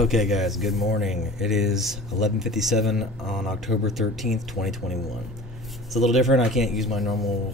Okay, guys, good morning. It is 11:57 on October 13th, 2021. It's a little different. I can't use my normal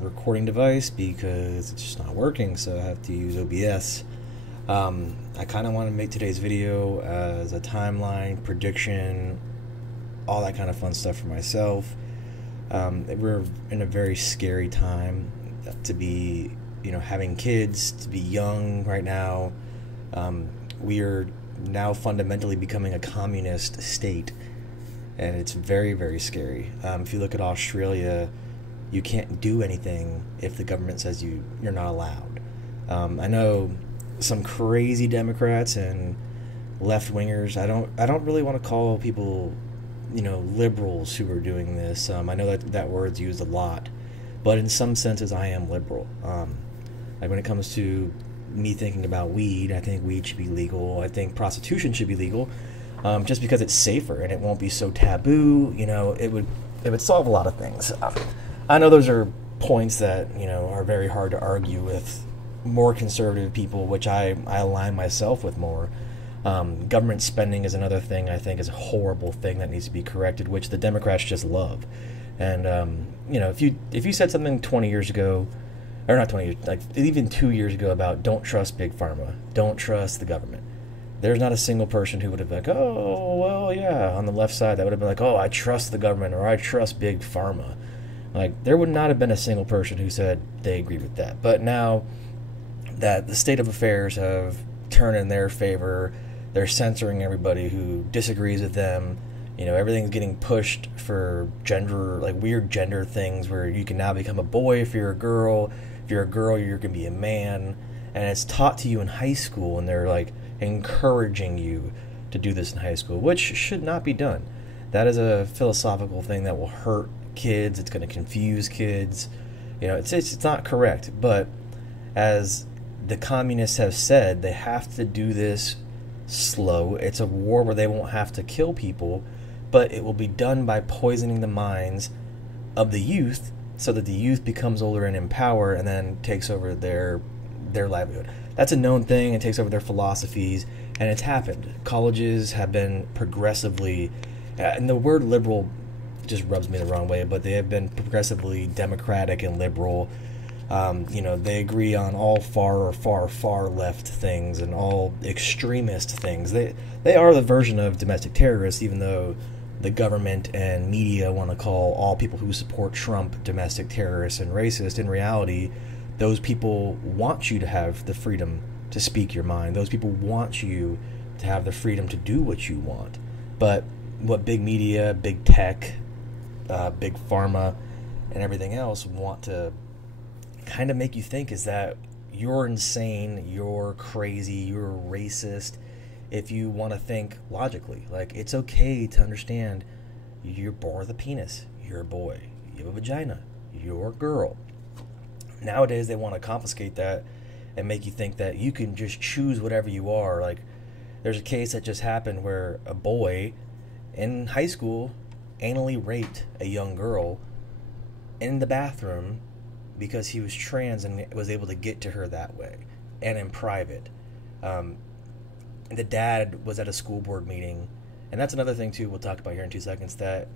recording device because it's just not working, so I have to use OBS. I kind of want to make today's video as a timeline, prediction, all that kind of fun stuff for myself. We're in a very scary time to be, having kids, to be young right now. We are now fundamentally becoming a communist state, and it's very, very scary. If you look at Australia, you can't do anything if the government says you're not allowed. I know some crazy Democrats and left-wingers. I don't really want to call people, liberals who are doing this. I know that word's used a lot, but in some senses I am liberal. Like when it comes to me thinking about weed, I think weed should be legal. I think prostitution should be legal, just because it's safer and it won't be so taboo. It would solve a lot of things. I know those are points that are very hard to argue with more conservative people, which I align myself with more. Government spending is another thing I think is a horrible thing that needs to be corrected, which the Democrats just love. And if you said something 20 years ago, or not 20 years, like even 2 years ago, about don't trust big pharma, don't trust the government, there's not a single person who would have been like, oh, well, yeah, on the left side, that would have been like, oh, I trust the government, or I trust big pharma. Like, there would not have been a single person who said they agree with that. But now that the state of affairs have turned in their favor, they're censoring everybody who disagrees with them. Everything's getting pushed for gender, like weird gender things where you can now become a boy if you're a girl. If you're a girl, you're going to be a man. And it's taught to you in high school, and they're like encouraging you to do this in high school, which should not be done. That is a philosophical thing that will hurt kids. It's going to confuse kids. It's not correct. But as the communists have said, they have to do this slow. It's a war where they won't have to kill people, but it will be done by poisoning the minds of the youth, so that the youth becomes older and in power and then takes over their livelihood. That's a known thing. It takes over their philosophies, and it's happened. Colleges have been progressively, and the word liberal just rubs me the wrong way, but they have been progressively democratic and liberal. They agree on all far left things and all extremist things. They are the version of domestic terrorists, even though the government and media want to call all people who support Trump domestic terrorists and racist. In reality, those people want you to have the freedom to speak your mind. Those people want you to have the freedom to do what you want. But what big media, big tech, big pharma, and everything else want to kind of make you think is that you're insane, you're crazy, you're racist, if you want to think logically. Like, it's okay to understand you're born with a penis, you're a boy, you have a vagina, you're a girl. Nowadays they want to confiscate that and make you think that you can just choose whatever you are. Like, there's a case that just happened where a boy in high school anally raped a young girl in the bathroom because he was trans and was able to get to her that way, and in private. The dad was at a school board meeting, and that's another thing too we'll talk about here in 2 seconds, that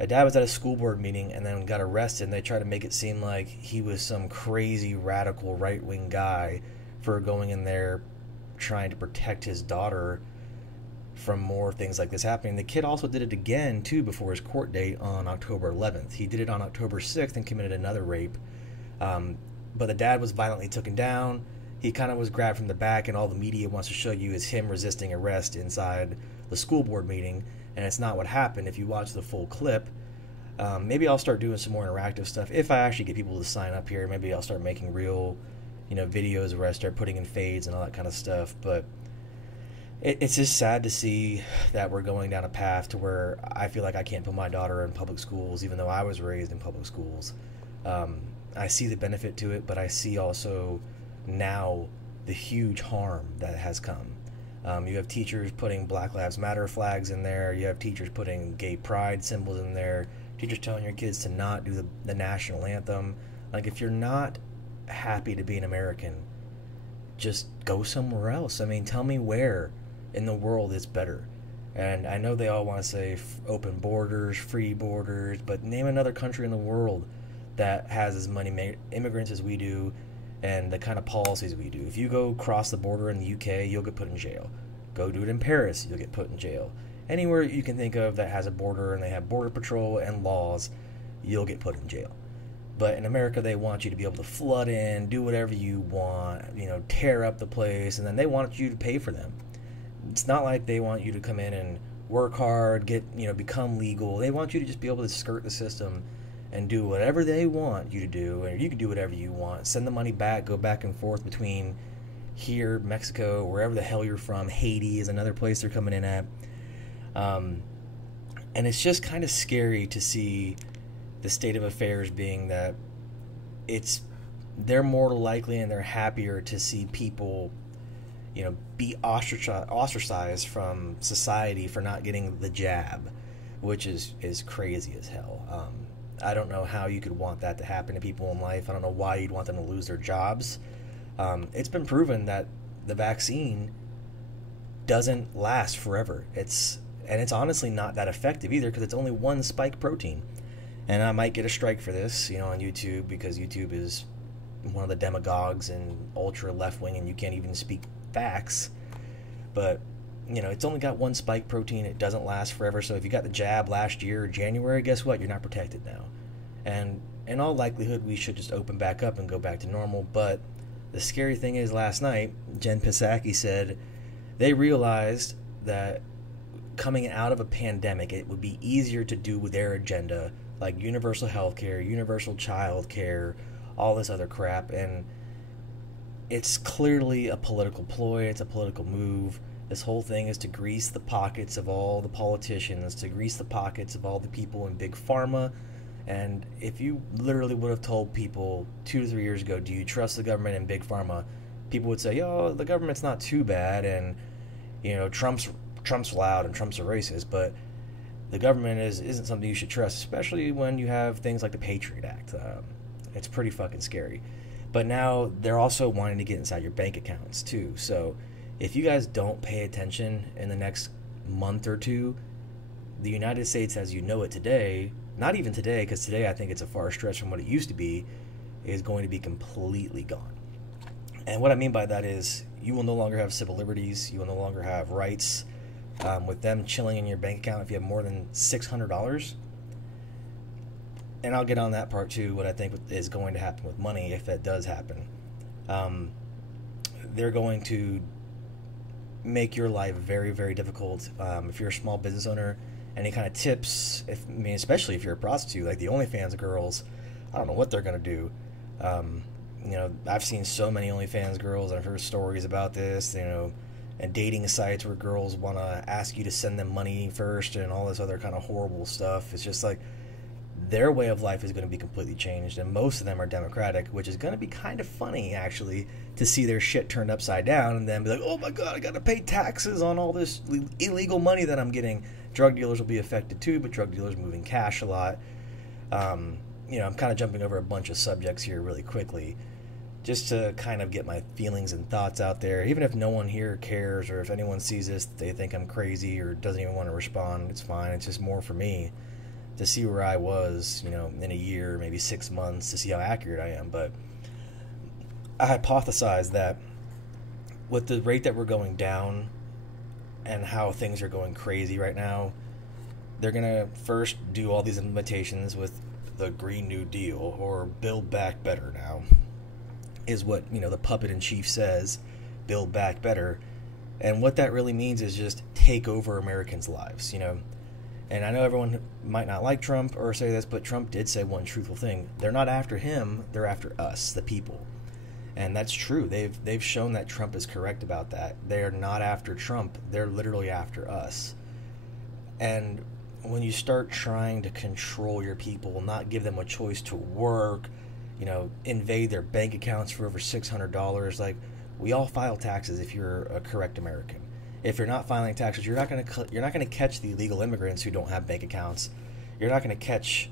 a dad was at a school board meeting and then got arrested, and they tried to make it seem like he was some crazy radical right-wing guy for going in there trying to protect his daughter from more things like this happening. The kid also did it again too before his court date on October 11th. He did it on October 6th and committed another rape. But the dad was violently taken down. He kind of was grabbed from the back, and all the media wants to show you is him resisting arrest inside the school board meeting, and it's not what happened. If you watch the full clip, maybe I'll start doing some more interactive stuff. If I actually get people to sign up here, maybe I'll start making real, videos where I start putting in fades and all that kind of stuff. But it's just sad to see that we're going down a path to where I feel like I can't put my daughter in public schools, even though I was raised in public schools. I see the benefit to it, but I see also now the huge harm that has come. You have teachers putting Black Lives Matter flags in there. You have teachers putting gay pride symbols in there. Teachers telling your kids to not do the national anthem. Like, if you're not happy to be an American, just go somewhere else. I mean, tell me where. in the world is better. And I know they all want to say open borders, free borders, but name another country in the world that has as many immigrants as we do and the kind of policies we do. If you go cross the border in the UK, you'll get put in jail. Go do it in Paris, you'll get put in jail. Anywhere you can think of that has a border and they have border patrol and laws, you'll get put in jail. But in America, they want you to be able to flood in, do whatever you want, tear up the place, and then they want you to pay for them. It's not like they want you to come in and work hard, become legal. They want you to just be able to skirt the system and do whatever they want you to do, and you can do whatever you want. Send the money back, go back and forth between here, Mexico, wherever the hell you're from. Haiti is another place they're coming in at. And it's just kind of scary to see the state of affairs being that they're more likely and they're happier to see people, be ostracized from society for not getting the jab, which is crazy as hell. I don't know how you could want that to happen to people in life. I don't know why you'd want them to lose their jobs. It's been proven that the vaccine doesn't last forever. It's honestly not that effective either because it's only one spike protein. And I might get a strike for this, on YouTube, because YouTube is one of the demagogues and ultra left-wing and you can't even speak facts. But, it's only got one spike protein. It doesn't last forever. So if you got the jab last year, January, guess what? You're not protected now. And in all likelihood, we should just open back up and go back to normal. But the scary thing is last night, Jen Psaki said they realized that coming out of a pandemic, it would be easier to do with their agenda, like universal health care, universal child care, all this other crap. And it's clearly a political ploy. It's a political move. This whole thing is to grease the pockets of all the politicians, to grease the pockets of all the people in Big Pharma. And if you literally would have told people 2 to 3 years ago, do you trust the government and Big Pharma? People would say, the government's not too bad, and Trump's loud and Trump's a racist, but the government isn't something you should trust, especially when you have things like the Patriot Act. It's pretty fucking scary. But now they're also wanting to get inside your bank accounts too. So if you guys don't pay attention in the next month or two, the United States as you know it today, not even today, because today I think it's a far stretch from what it used to be, is going to be completely gone. And what I mean by that is you will no longer have civil liberties. You will no longer have rights. With them chilling in your bank account if you have more than $600. And I'll get on that part too, what I think is going to happen with money if that does happen. They're going to make your life very, very difficult. If you're a small business owner, any kind of tips, especially if you're a prostitute, like the OnlyFans girls, I don't know what they're going to do. I've seen so many OnlyFans girls, I've heard stories about this, and dating sites where girls want to ask you to send them money first and all this other kind of horrible stuff. It's just like their way of life is going to be completely changed, and most of them are Democratic, which is going to be kind of funny, actually, to see their shit turned upside down and then be like, oh my God, I got to pay taxes on all this illegal money that I'm getting. Drug dealers will be affected too, but drug dealers moving cash a lot. I'm kind of jumping over a bunch of subjects here really quickly, just to kind of get my feelings and thoughts out there. Even if no one here cares, or if anyone sees this, they think I'm crazy or doesn't even want to respond, it's fine. It's just more for me to see where I was, in a year, maybe 6 months, to see how accurate I am. But I hypothesize that with the rate that we're going down and how things are going crazy right now, they're going to first do all these implementations with the Green New Deal, or Build Back Better now, is what, the puppet in chief says, Build Back Better. And what that really means is just take over Americans' lives, And I know everyone might not like Trump or say this, but Trump did say one truthful thing. They're not after him, they're after us, the people. And that's true. They've shown that Trump is correct about that. They're not after Trump, they're literally after us. And when you start trying to control your people, not give them a choice to work, invade their bank accounts for over $600. Like, we all file taxes if you're a correct American. If you're not filing taxes, you're not going to catch the illegal immigrants who don't have bank accounts. You're not going to catch,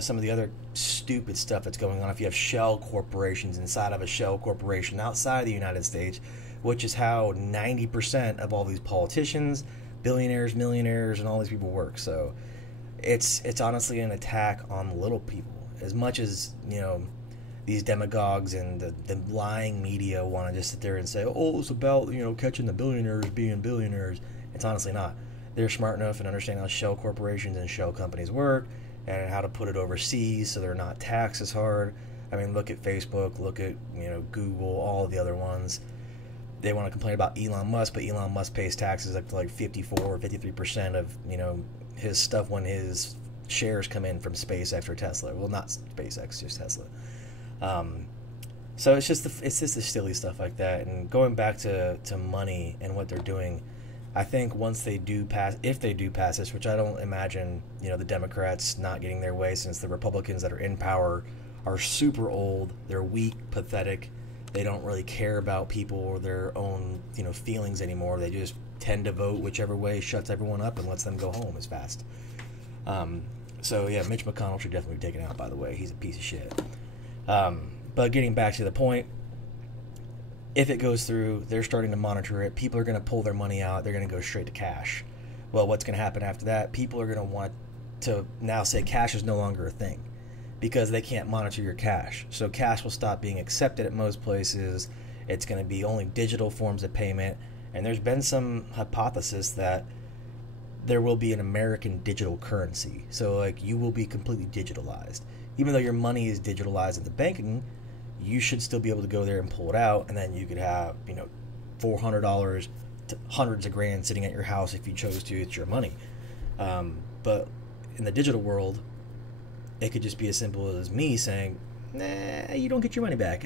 some of the other stupid stuff that's going on. If you have shell corporations inside of a shell corporation outside of the United States, which is how 90% of all these politicians, billionaires, millionaires, and all these people work. So it's honestly an attack on the little people. As much as, these demagogues and the lying media want to just sit there and say, oh, it's about, catching the billionaires being billionaires. It's honestly not. They're smart enough and understand how shell corporations and shell companies work and how to put it overseas so they're not taxed as hard. I mean, look at Facebook, look at, Google, all of the other ones. They want to complain about Elon Musk, but Elon Musk pays taxes up to like 54 or 53% of, his stuff when his shares come in from SpaceX or Tesla. Well, not SpaceX, just Tesla. So it's just the silly stuff like that. And going back to money and what they're doing, I think once they do pass, if they do pass this, which I don't imagine, the Democrats not getting their way, since the Republicans that are in power are super old, they're weak, pathetic, they don't really care about people or their own, feelings anymore. They just tend to vote whichever way shuts everyone up and lets them go home as fast. So yeah, Mitch McConnell should definitely be taken out, by the way. He's a piece of shit. But getting back to the point, if it goes through, they're starting to monitor it. People are going to pull their money out. They're going to go straight to cash. Well, what's going to happen after that? People are going to want to now say cash is no longer a thing because they can't monitor your cash. So cash will stop being accepted at most places. It's going to be only digital forms of payment. And there's been some hypothesis that there will be an American digital currency. So like you will be completely digitalized. Even though your money is digitalized in the banking, you should still be able to go there and pull it out, and then you could have, $400 to hundreds of grand sitting at your house if you chose to. It's your money. But in the digital world, it could just be as simple as me saying, nah, you don't get your money back.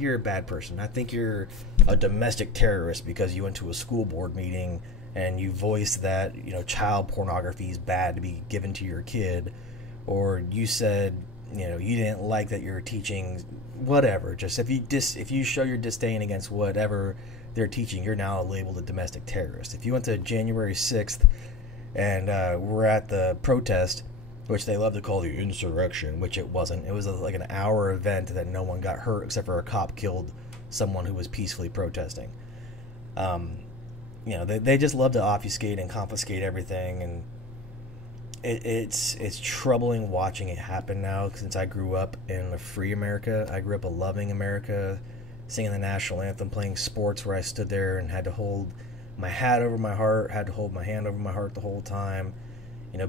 You're a bad person. I think you're a domestic terrorist because you went to a school board meeting and you voiced that, child pornography is bad to be given to your kid, or you said, you didn't like that you're teaching whatever. Just if you show your disdain against whatever they're teaching, you're now labeled a domestic terrorist. If you went to January 6th and we're at the protest, which they love to call the insurrection, which it wasn't. It was like an hour event that no one got hurt except for a cop killed someone who was peacefully protesting. They just love to obfuscate and confiscate everything, and it's troubling watching it happen now. Since I grew up in a free America, I grew up a loving America, singing the national anthem, playing sports where I stood there and had to hold my hat over my heart, had to hold my hand over my heart the whole time.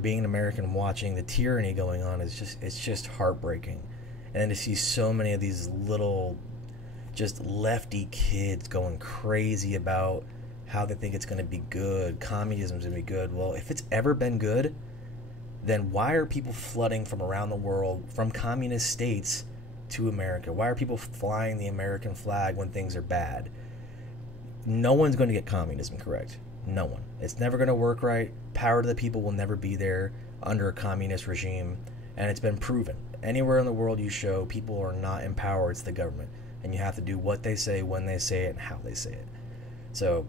Being an American, watching the tyranny going on it's just heartbreaking. And then to see so many of these little, just lefty kids going crazy about how they think it's going to be good, communism's going to be good. Well, if it's ever been good, then why are people flooding from around the world, from communist states to America? Why are people flying the American flag when things are bad? No one's going to get communism correct. No one. It's never going to work right. Power to the people will never be there under a communist regime, and it's been proven. Anywhere in the world you show, people are not in power, it's the government, and you have to do what they say, when they say it, and how they say it. So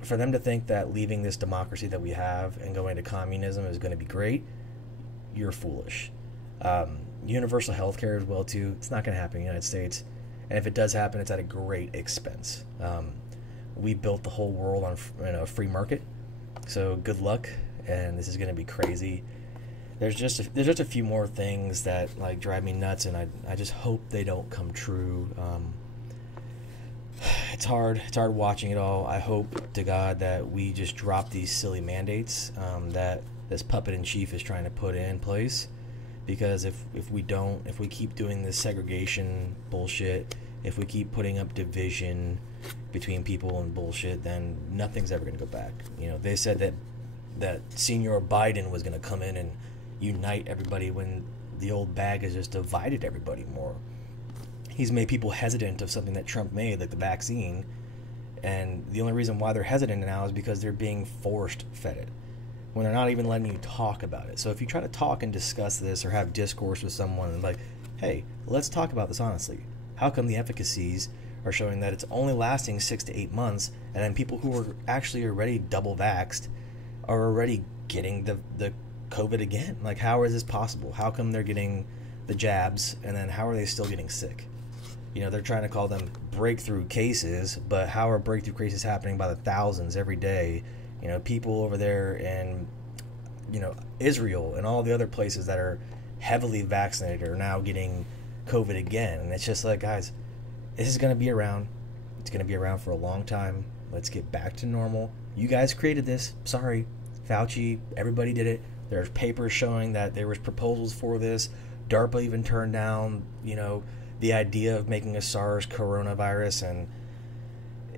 for them to think that leaving this democracy that we have and going to communism is going to be great, you're foolish. Universal health care as well too. It's not going to happen in the United States, and if it does happen, it's at a great expense. We built the whole world on a free market, so good luck. And this is going to be crazy. There's just a few more things that like drive me nuts, and I just hope they don't come true. It's hard watching it all. I hope to God that we just drop these silly mandates that this puppet in chief is trying to put in place, because if we don't, if we keep doing this segregation bullshit, if we keep putting up division between people and bullshit, then nothing's ever going to go back. They said that Senior Biden was going to come in and unite everybody when the old bag has just divided everybody more. He's made people hesitant of something that Trump made, like the vaccine, and the only reason why they're hesitant now is because they're being forced fed it when they're not even letting you talk about it. So if you try to talk and discuss this or have discourse with someone and like, hey, let's talk about this honestly. How come the efficacies are showing that it's only lasting 6 to 8 months, and then people who are actually already double vaxxed are already getting the COVID again? Like, how is this possible? How come they're getting the jabs, and then how are they still getting sick? They're trying to call them breakthrough cases, but how are breakthrough cases happening by the thousands every day? People over there in, Israel and all the other places that are heavily vaccinated are now getting COVID again. And it's just like, guys, this is going to be around. It's going to be around for a long time. Let's get back to normal. You guys created this. Sorry. Fauci, everybody did it. There's papers showing that there was proposals for this. DARPA even turned down, the idea of making a SARS coronavirus, and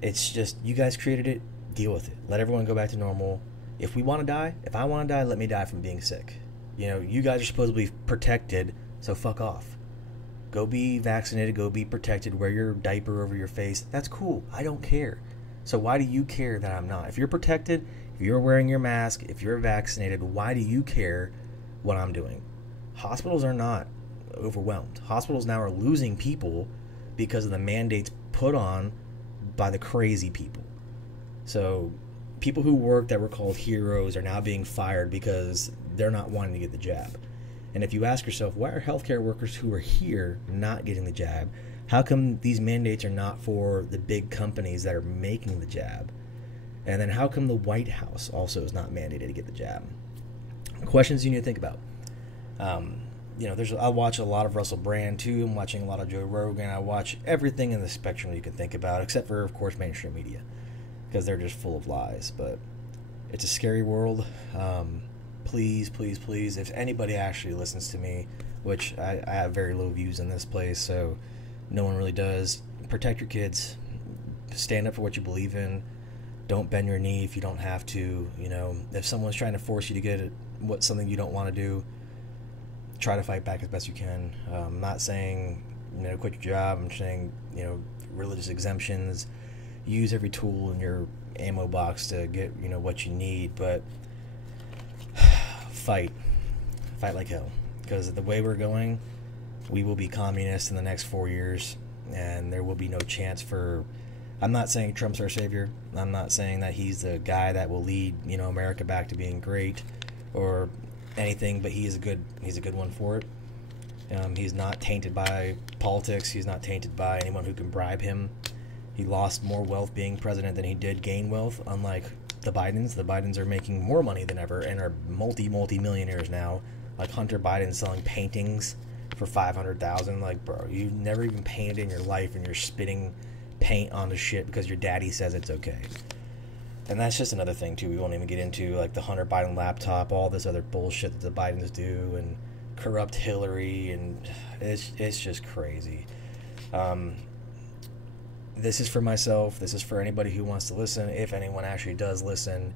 it's just, you guys created it, deal with it. Let everyone go back to normal. If we want to die, if I want to die, let me die from being sick. You guys are supposed to be protected, so fuck off. Go be vaccinated, go be protected, wear your diaper over your face. That's cool. I don't care. So why do you care that I'm not? If you're protected, if you're wearing your mask, if you're vaccinated, why do you care what I'm doing? Hospitals are not overwhelmed. Hospitals now are losing people because of the mandates put on by the crazy people. So people who worked that were called heroes are now being fired because they're not wanting to get the jab. And if you ask yourself, why are healthcare workers who are here not getting the jab? How come these mandates are not for the big companies that are making the jab? And then how come the White House also is not mandated to get the jab? Questions you need to think about. I watch a lot of Russell Brand too. I'm watching a lot of Joe Rogan. I watch everything in the spectrum you can think about, except for, of course, mainstream media, because they're just full of lies. But it's a scary world. Please, please, please, if anybody actually listens to me, which I have very low views in this place, so no one really does, protect your kids. Stand up for what you believe in. Don't bend your knee if you don't have to. If someone's trying to force you to get something you don't want to do, try to fight back as best you can. I'm not saying, quit your job. I'm saying, religious exemptions. Use every tool in your ammo box to get, what you need. But fight like hell. Because the way we're going, we will be communists in the next 4 years. And there will be no chance for... I'm not saying Trump's our savior. I'm not saying that he's the guy that will lead, America back to being great or anything, but he's a good one for it. He's not tainted by politics. He's not tainted by anyone who can bribe him. He lost more wealth being president than he did gain wealth, unlike the Bidens. The Bidens are making more money than ever and are multi-millionaires now. Like Hunter Biden selling paintings for $500,000. Like, bro, you never even painted in your life and you're spitting paint on the shit because your daddy says it's okay. And that's just another thing too. We won't even get into, like, the Hunter Biden laptop, all this other bullshit that the Bidens do, and corrupt Hillary, and it's just crazy. This is for myself. This is for anybody who wants to listen. If anyone actually does listen,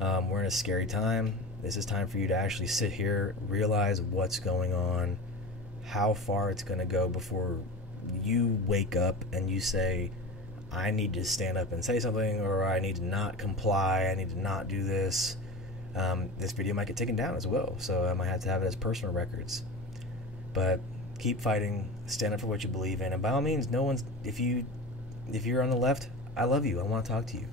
we're in a scary time. This is time for you to actually sit here, realize what's going on, how far it's going to go before you wake up and you say, I need to stand up and say something, or I need to not comply, I need to not do this. This video might get taken down as well, so I might have to have it as personal records. But keep fighting, stand up for what you believe in, and by all means, if you're on the left, I love you, I want to talk to you.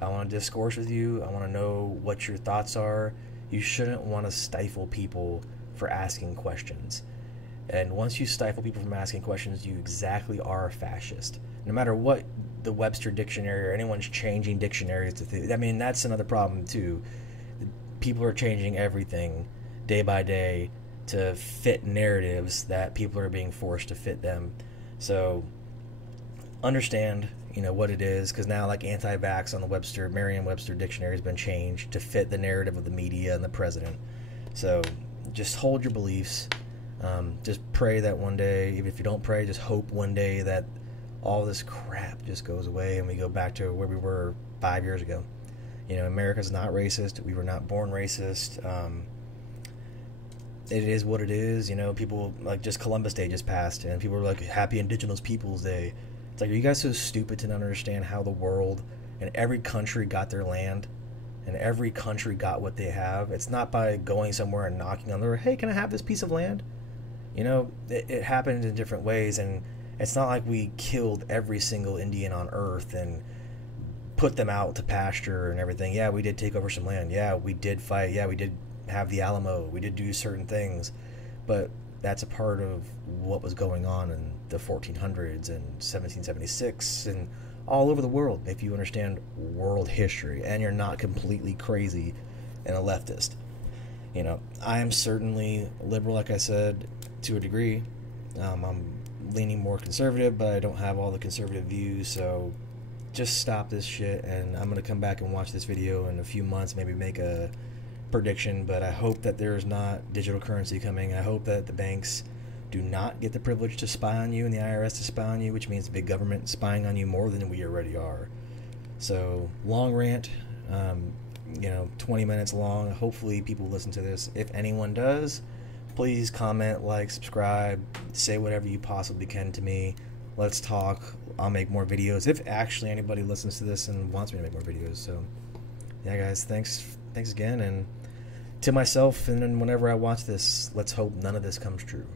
I want to discourse with you, I want to know what your thoughts are. You shouldn't want to stifle people for asking questions. And once you stifle people from asking questions, you exactly are a fascist. No matter what the Webster dictionary or anyone's changing dictionaries to that's another problem too. People are changing everything day by day to fit narratives that people are being forced to fit them. So understand, what it is, because now, like, anti-vax on the Merriam-Webster dictionary has been changed to fit the narrative of the media and the president. So just hold your beliefs. Just pray that one day, even if you don't pray, just hope one day that all this crap just goes away and we go back to where we were 5 years ago. America's not racist. We were not born racist. It is what it is. People, like, just Columbus Day just passed, and people were like, Happy Indigenous Peoples Day. It's like, are you guys so stupid to not understand how the world and every country got their land and every country got what they have? It's not by going somewhere and knocking on their door, hey, can I have this piece of land? It happened in different ways, and it's not like we killed every single Indian on earth and put them out to pasture and everything. Yeah, we did take over some land. Yeah, we did fight. Yeah, we did have the Alamo. We did do certain things. But that's a part of what was going on, and the 1400s and 1776 and all over the world if you understand world history and you're not completely crazy and a leftist. You know, I am certainly liberal, like I said, to a degree. I'm leaning more conservative, but I don't have all the conservative views, so just stop this shit, and I'm going to come back and watch this video in a few months, maybe make a prediction, but I hope that there's not digital currency coming. I hope that the banks do not get the privilege to spy on you and the IRS to spy on you, which means the big government spying on you more than we already are. So, long rant, 20 minutes long. Hopefully people listen to this. If anyone does, please comment, like, subscribe, say whatever you possibly can to me. Let's talk. I'll make more videos if actually anybody listens to this and wants me to make more videos. So, yeah, guys, thanks again, and to myself, and then whenever I watch this, let's hope none of this comes true.